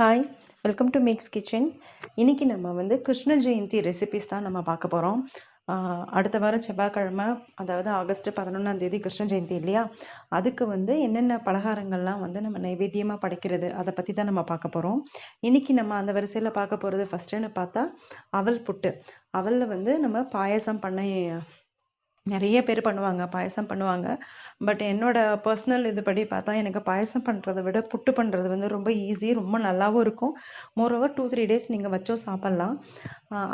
Hi, welcome to Max kitchen. இன்றைக்கி நம்ம வந்து கிருஷ்ண ஜெயந்தி ரெசிபிஸ் தான் நம்ம பார்க்க போகிறோம். அடுத்த வாரம் செவ்வாய்க்கிழமை, அதாவது ஆகஸ்ட் 11 கிருஷ்ண ஜெயந்தி இல்லையா? அதுக்கு வந்து என்னென்ன பலகாரங்கள்லாம் வந்து நம்ம நைவேத்தியமாக படைக்கிறது, அதை பற்றி தான் நம்ம பார்க்க போகிறோம். இன்றைக்கி நம்ம அந்த வரிசையில் பார்க்க போகிறது ஃபஸ்ட்டுன்னு பார்த்தா அவல் புட்டு. அவலில் வந்து நம்ம பாயசம் பண்ண நிறைய பேர் பண்ணுவாங்க, பாயசம் பண்ணுவாங்க. பட் என்னோட பர்சனல் இதுபடி பார்த்தா எனக்கு பாயசம் பண்ணுறதை விட புட்டு பண்ணுறது வந்து ரொம்ப ஈஸி, ரொம்ப நல்லாவும் இருக்கும். மோரோவர் 2-3 டேஸ் நீங்கள் வச்சும் சாப்பிட்லாம்.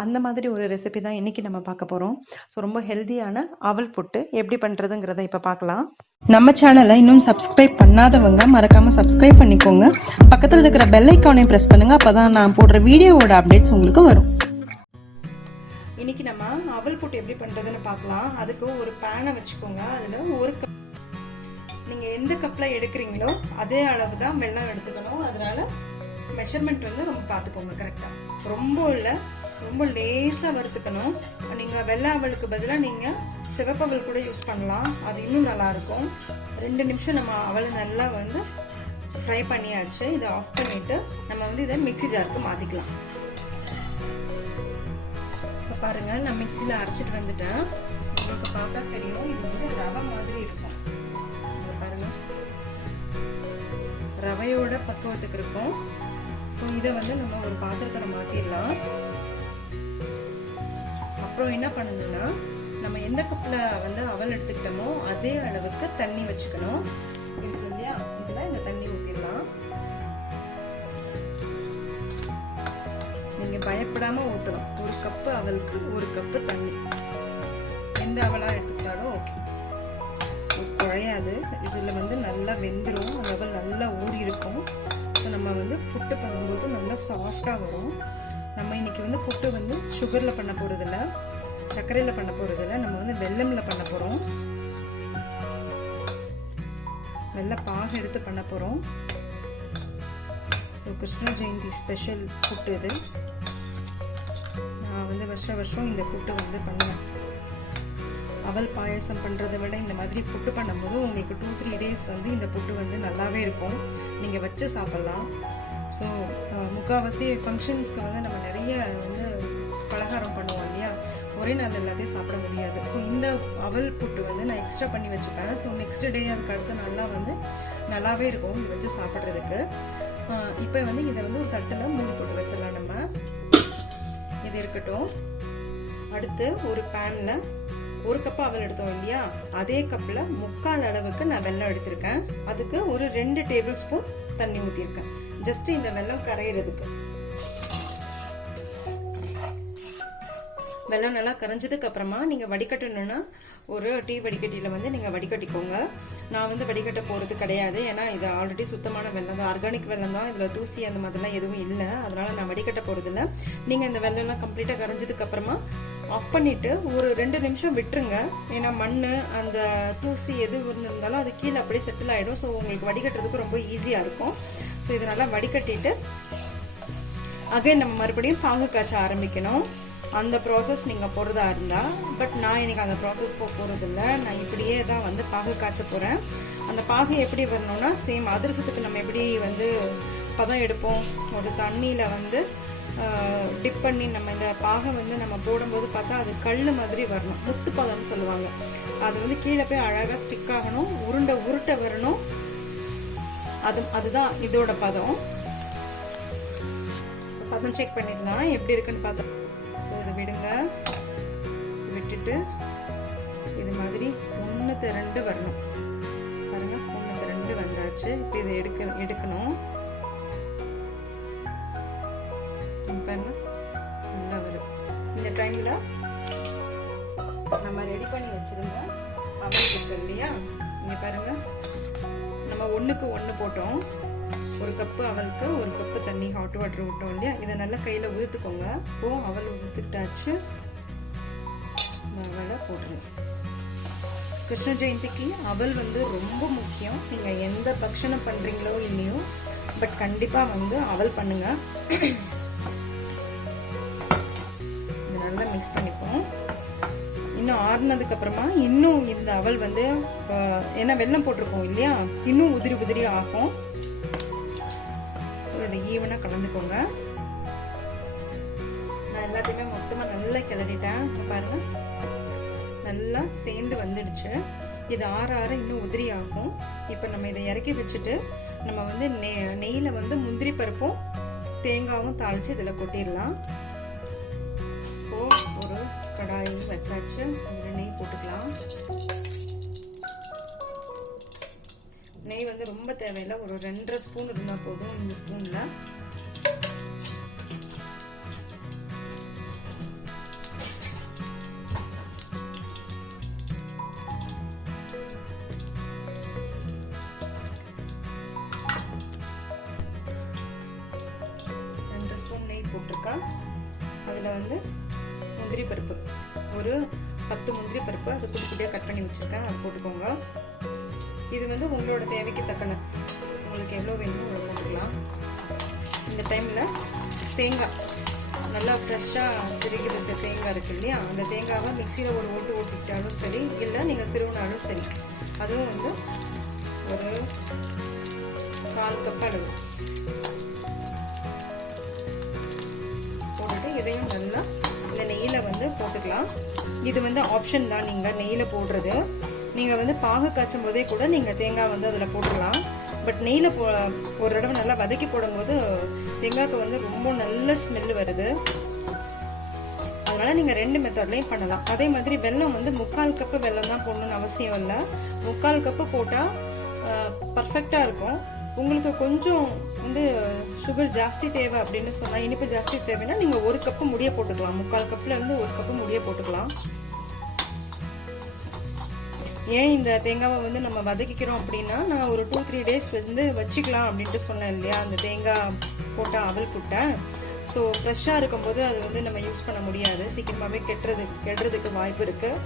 அந்த மாதிரி ஒரு ரெசிபி தான் இன்றைக்கி நம்ம பார்க்க போகிறோம். ஸோ ரொம்ப ஹெல்த்தியான அவல் புட்டு எப்படி பண்ணுறதுங்கிறத இப்போ பார்க்கலாம். நம்ம சேனலை இன்னும் சப்ஸ்கிரைப் பண்ணாதவங்க மறக்காமல் சப்ஸ்கிரைப் பண்ணிக்கோங்க. பக்கத்தில் இருக்கிற பெல் ஐக்கானையும் ப்ரெஸ் பண்ணுங்கள், அப்போ தான் நான் போடுற வீடியோவோட அப்டேட்ஸ் உங்களுக்கு வரும். இன்னைக்கு நம்ம அவல் புட்டு எப்படி பண்ணுறதுன்னு பார்க்கலாம். அதுக்கு ஒரு பேனை வச்சுக்கோங்க. அதில் ஒரு கப், நீங்கள் எந்த கப்பில் எடுக்கிறீங்களோ அதே அளவு தான் வெல்லம் எடுத்துக்கணும். அதனால மெஷர்மெண்ட் வந்து ரொம்ப பார்த்துக்கோங்க கரெக்டாக. ரொம்ப இல்லை, ரொம்ப லேசாக வறுத்துக்கணும். நீங்கள் வெள்ளை அவலுக்கு பதிலாக நீங்கள் சிவப்பவல் கூட யூஸ் பண்ணலாம், அது இன்னும் நல்லாயிருக்கும். 2 நிமிஷம் நம்ம அவலை நல்லா வந்து ஃப்ரை பண்ணியாச்சு. இதை ஆஃப் பண்ணிவிட்டு நம்ம வந்து இதை மிக்ஸி ஜாருக்கு மாற்றிக்கலாம். பாருங்க, நான் மிக்ஸியில் அரைச்சிட்டு வந்துட்டேன். உங்களுக்கு பார்த்தா தெரியும், இது வந்து ரவை மாதிரி இருக்கும். பாருங்க, ரவையோட பக்குவத்துக்கு இருக்கும். ஸோ இதை வந்து நம்ம ஒரு பாத்திரத்தில் மாற்றிடலாம். அப்புறம் என்ன பண்ணணும்னா, நம்ம எந்த கப்பில் வந்து அவல் எடுத்துக்கிட்டோமோ அதே அளவுக்கு தண்ணி வச்சுக்கணும். இருக்கு இல்லையா, இதில் இந்த தண்ணி ஊற்றிடலாம். நீங்கள் பயப்படாமல் ஊற்றலாம். ஒரு கப்பு அவலுக்கு 1 கப்பு தண்ணி, எந்த அவலாக எடுத்துக்கிட்டாலும் ஓகே. ஸோ குழையாது, இதில் வந்து நல்லா வெந்துடும். அந்த அவல் நல்லா ஊறி இருக்கும். ஸோ நம்ம வந்து புட்டு பண்ணும்போது நல்லா சாஃப்டாக வரும். நம்ம இன்றைக்கி வந்து புட்டு வந்து சுகரில் பண்ண போகிறதில்ல, சர்க்கரையில் பண்ண போகிறதில்ல, நம்ம வந்து வெல்லமில் பண்ண போகிறோம். வெள்ளை பாகு எடுத்து பண்ண போகிறோம். ஸோ கிருஷ்ண ஜெயந்தி ஸ்பெஷல் புட்டு இது. நான் வந்து வருஷம் இந்த புட்டு வந்து பண்ணுவேன். அவல் பாயசம் பண்ணுறதை விட இந்த மாதிரி புட்டு பண்ணும்போது உங்களுக்கு 2-3 டேஸ் வந்து இந்த புட்டு வந்து நல்லாவே இருக்கும். நீங்கள் வச்சு சாப்பிட்லாம். ஸோ முக்கால்வாசி ஃபங்க்ஷன்ஸ்க்கு வந்து நம்ம நிறைய வந்து பலகாரம் பண்ணுவோம் இல்லையா, ஒரே நாள் எல்லாத்தையும் சாப்பிட முடியாது. ஸோ இந்த அவல் புட்டு வந்து நான் எக்ஸ்ட்ரா பண்ணி வச்சுப்பேன். ஸோ நெக்ஸ்ட் டே அதுக்கு அடுத்த நல்லா வந்து நல்லாவே இருக்கும் இது வச்சு சாப்பிட்றதுக்கு. இப்போ வந்து இதை வந்து ஒரு தட்டில் மூடி போட்டு வச்சிடலாம். நம்ம இது இருக்கட்டும். அடுத்து ஒரு பேனில் 1 கப் அவல் எடுத்தோம் இல்லையா, அதே கப்பில் 3/4 அளவுக்கு நான் வெல்லம் எடுத்திருக்கேன். அதுக்கு ஒரு 2 டேபிள் ஸ்பூன் தண்ணி ஊற்றிருக்கேன், ஜஸ்ட் இந்த வெல்லம் கரையிறதுக்கு. வெல்லம் நல்லா கரைஞ்சதுக்கு அப்புறமா நீங்கள் வடிகட்டணும்னா ஒரு டீ வடிகட்டியில் வந்து நீங்கள் வடிகட்டிக்கோங்க. நான் வந்து வடிகட்ட போகிறது கிடையாது, ஏன்னா இது ஆல்ரெடி சுத்தமான வெல்லம் தான், ஆர்கானிக் வெல்லம் தான். இதில் தூசி அந்த மாதிரிலாம் எதுவும் இல்லை, அதனால் நான் வடிகட்ட போகிறதில்ல. நீங்கள் இந்த வெல்லம்லாம் கம்ப்ளீட்டாக கரைஞ்சதுக்கு அப்புறமா ஆஃப் பண்ணிவிட்டு ஒரு 2 நிமிஷம் விட்டுருங்க. ஏன்னா மண் அந்த தூசி எது இருந்தாலும் அது கீழே அப்படியே செட்டில் ஆகிடும். ஸோ உங்களுக்கு வடிகட்டுறதுக்கு ரொம்ப ஈஸியாக இருக்கும். ஸோ இதை நல்லா வடிகட்டிட்டு அகைன் நம்ம மறுபடியும் பாகு காய்ச்ச ஆரம்பிக்கணும். அந்த ப்ராசஸ் நீங்கள் போகிறதா இருந்தால், பட் நான் எனக்கு அந்த ப்ராசஸ் போகிறதில்ல. நான் இப்படியே தான் வந்து பாகு காய்ச்ச போகிறேன். அந்த பாகு எப்படி வரணும்னா, சேம் அதிரசத்துக்கு நம்ம எப்படி வந்து பதம் எடுப்போம், ஒரு தண்ணியில் வந்து டிப் பண்ணி நம்ம இந்த பாகை வந்து நம்ம போடும்போது பார்த்தா அது கல் மாதிரி வரணும், முத்து பதம்னு சொல்லுவாங்க. அது வந்து கீழே போய் அழகாக ஸ்டிக் ஆகணும், உருட்டை வரணும். அதுதான் இதோட பதம். பதம் செக் பண்ணிடலாம் எப்படி இருக்குன்னு பார்த்தா. ஸோ இதை விடுங்க, விட்டுட்டு இது மாதிரி 1:2 வரணும். பாருங்க, 1:2 வந்தாச்சு. இப்போ இதை எடுக்கணும். பாருங்க, நல்லா வரும். இந்த டைமில் நம்ம ரெடி பண்ணி வச்சுருந்த அவல் இருக்கு இல்லையா, இங்கே பாருங்க, நம்ம 1க்கு 1 போட்டோம். 1 கப்பு அவலுக்கு 1 கப்பு தண்ணி ஹாட் வாட்டர் விட்டோம் இல்லையா, இதை நல்லா கையில் உதுத்துக்கோங்க. இப்போது அவல் உதுத்துட்டாச்சு, அவலை போட்டுருங்க. கிருஷ்ண ஜெயந்திக்கு அவல் வந்து ரொம்ப முக்கியம். நீங்கள் எந்த பக்ஷணம் பண்ணுறீங்களோ இல்லையோ, பட் கண்டிப்பாக வந்து அவல் பண்ணுங்க. இது நல்லா மிக்ஸ் பண்ணிப்போம். இன்னும் ஆறுனதுக்கு அப்புறமா இன்னும் இந்த அவல் வந்து ஏன்னா வெல்லம் போட்டிருக்கோம் இல்லையா, இன்னும் உதிரி ஆகும். இதை ஈவனாக கலந்துக்கோங்க. நான் எல்லாத்தையுமே மொத்தமாக நல்லா கிளறிட்டேன். பாருங்கள், நல்லா சேர்ந்து வந்துடுச்சு. இது ஆற ஆற இன்னும் உதிரி ஆகும். இப்போ நம்ம இதை இறக்கி வச்சுட்டு நம்ம வந்து நெய்யில் வந்து முந்திரி பருப்பும் தேங்காவும் தாளித்து இதில் கொட்டிடலாம். இப்போது ஒரு கடாய் வச்சாச்சு, அதில் நெய் போட்டுக்கலாம். நெய் வந்து ரொம்ப தேவையில்லை, ஒரு 2.5 ஸ்பூன் இருந்தால் போதும். இந்த ஸ்பூனில் போட்டிருக்கா. அதில் வந்து முந்திரி பருப்பு ஒரு 10 முந்திரி பருப்பு அதை குட்டி குட்டியாக கட் பண்ணி வச்சுருக்கேன், அது போட்டுக்கோங்க. இது வந்து உங்களோட தேவைக்கு தக்கன, உங்களுக்கு எவ்வளோ வேணுமோ அவ்வளோ போட்டுக்கலாம். இந்த டைமில் தேங்காய் நல்லா ஃப்ரெஷ்ஷாக திருகி வச்ச தேங்காய் இருக்குது இல்லையா, அந்த தேங்காவை மிக்சியில் ஒரு ஓட்டு ஓட்டிக்கிட்டாலும் சரி, இல்லை நீங்கள் திருவினாலும் சரி, அதுவும் வந்து ஒரு 1/4 கப் அளவு போட்டுட்டு இதையும் நல்லா இந்த நெய்யில் வந்து போட்டுக்கலாம். இது வந்து ஆப்ஷன் தான், நீங்கள் நெய்யில் போடுறது. நீங்கள் வந்து பாகு காய்ச்சும் போதே கூட நீங்கள் தேங்காய் வந்து அதில் போட்டுடலாம். பட் நெய்யில் ஒரு தடவை நல்லா வதக்கி போடும்போது தேங்காய்க்கு வந்து ரொம்ப நல்ல ஸ்மெல் வருது. அதனால் நீங்கள் 2 மெத்தட்லையும் பண்ணலாம். அதே மாதிரி வெல்லம் வந்து 3/4 கப்பு வெல்லம் தான் போடணும்னு அவசியம் இல்லை. 3/4 கப்பு போட்டால் பர்ஃபெக்டாக இருக்கும். உங்களுக்கு கொஞ்சம் வந்து சுகர் ஜாஸ்தி தேவை அப்படின்னு சொன்னால், இனிப்பு ஜாஸ்தி தேவைன்னா நீங்கள் 1 கப்பு முடிய போட்டுக்கலாம். 3/4 கப்புலேருந்து 1 கப்பு முடிய போட்டுக்கலாம். ஏன் இந்த தேங்காவை வந்து நம்ம வதக்கிக்கிறோம் அப்படின்னா, நான் ஒரு 2-3 டேஸ் வந்து வச்சுக்கலாம் அப்படின்ட்டு சொன்னேன் இல்லையா, அந்த தேங்காய் போட்ட அவல் புட்டை. ஸோ ஃப்ரெஷ்ஷாக இருக்கும்போது அது வந்து நம்ம யூஸ் பண்ண முடியாது, சீக்கிரமாகவே கெடுறதுக்கு வாய்ப்பு இருக்குது.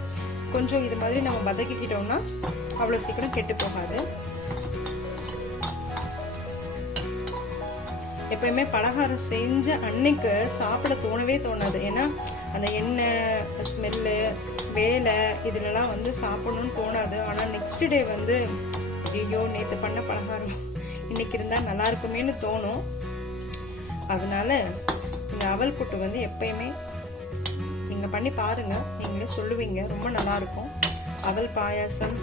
கொஞ்சம் இது மாதிரி நம்ம வதக்கிக்கிட்டோம்னா அவ்வளோ சீக்கிரம் கெட்டு போகாது. எப்பயுமே பலகாரம் செஞ்ச அன்னைக்கு சாப்பிட தோணவே தோணாது. ஏன்னா அந்த எண்ணெய் ஸ்மெல்லு வேலை இதுலலாம் வந்து சாப்பிடணும்னு தோணாது. ஆனால் நெக்ஸ்ட் டே வந்து ஐயோ நேற்று பண்ண பலகாரம் இன்னைக்கு இருந்தால் நல்லா இருக்குமேனு தோணும். அதனால இந்த அவல் புட்டு வந்து எப்பயுமே நீங்கள் பண்ணி பாருங்கள், நீங்களே சொல்லுவீங்க ரொம்ப நல்லாயிருக்கும். அவல் பாயாசம்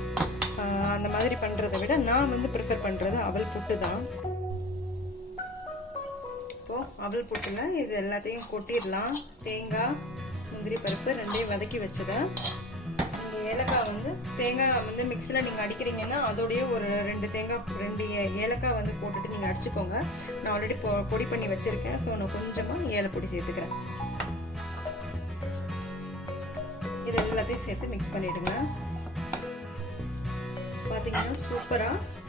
அந்த மாதிரி பண்ணுறதை விட நான் வந்து ப்ரிஃபர் பண்ணுறது அவல் புட்டு தான். அவல் புட்டுல இது எல்லாத்தையும் கொட்டிடலாம். தேங்காய் முந்திரி பருப்பு 2ஐயும் வதக்கி வச்சதை, நீங்கள் ஏலக்காய் வந்து தேங்காய் வந்து மிக்சியில் நீங்கள் அடிக்கிறீங்கன்னா அதோடைய ஒரு 2 ஏலக்காய் வந்து போட்டுட்டு நீங்கள் அடிச்சுக்கோங்க. நான் ஆல்ரெடி பொடி பண்ணி வச்சுருக்கேன். ஸோ நான் கொஞ்சமாக ஏலப்பொடி சேர்த்துக்கிறேன். இது எல்லாத்தையும் சேர்த்து மிக்ஸ் பண்ணிவிடுங்க. பார்த்தீங்கன்னா சூப்பராக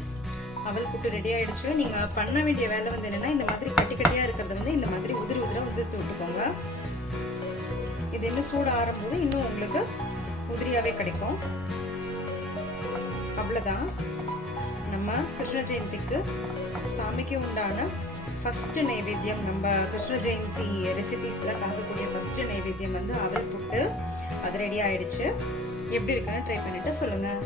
அவல் புட்டு ரெடி ஆயிடுச்சு. நீங்கள் பண்ண வேண்டிய வேலை வந்து என்னென்னா, இந்த மாதிரி கட்டி கட்டியாக இருக்கிறத வந்து இந்த மாதிரி உதிர்த்து விட்டுக்கோங்க. இது இன்னும் சூடு ஆறும்போது இன்னும் உங்களுக்கு உதிரியாகவே கிடைக்கும். அவ்வளோதான், நம்ம கிருஷ்ண ஜெயந்திக்கு சாமிக்கு உண்டான ஃபஸ்ட்டு நைவேத்தியம், நம்ம கிருஷ்ண ஜெயந்தி ரெசிபீஸில் பார்க்கக்கூடிய ஃபஸ்ட்டு நைவேத்தியம் வந்து அவல் புட்டு. அது ரெடி ஆயிடுச்சு. எப்படி இருக்குன்னு ட்ரை பண்ணிட்டு சொல்லுங்கள்.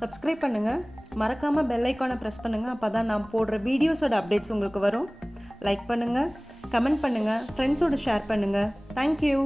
சப்ஸ்கிரைப் பண்ணுங்கள், மறக்காமல் பெல் ஐக்கானை ப்ரெஸ் பண்ணுங்கள். அப்போ தான் நான் போடுற வீடியோஸோட அப்டேட்ஸ் உங்களுக்கு வரும். லைக் பண்ணுங்கள், கமெண்ட் பண்ணுங்கள், ஃப்ரெண்ட்ஸோடு ஷேர் பண்ணுங்கள். தேங்க்யூ.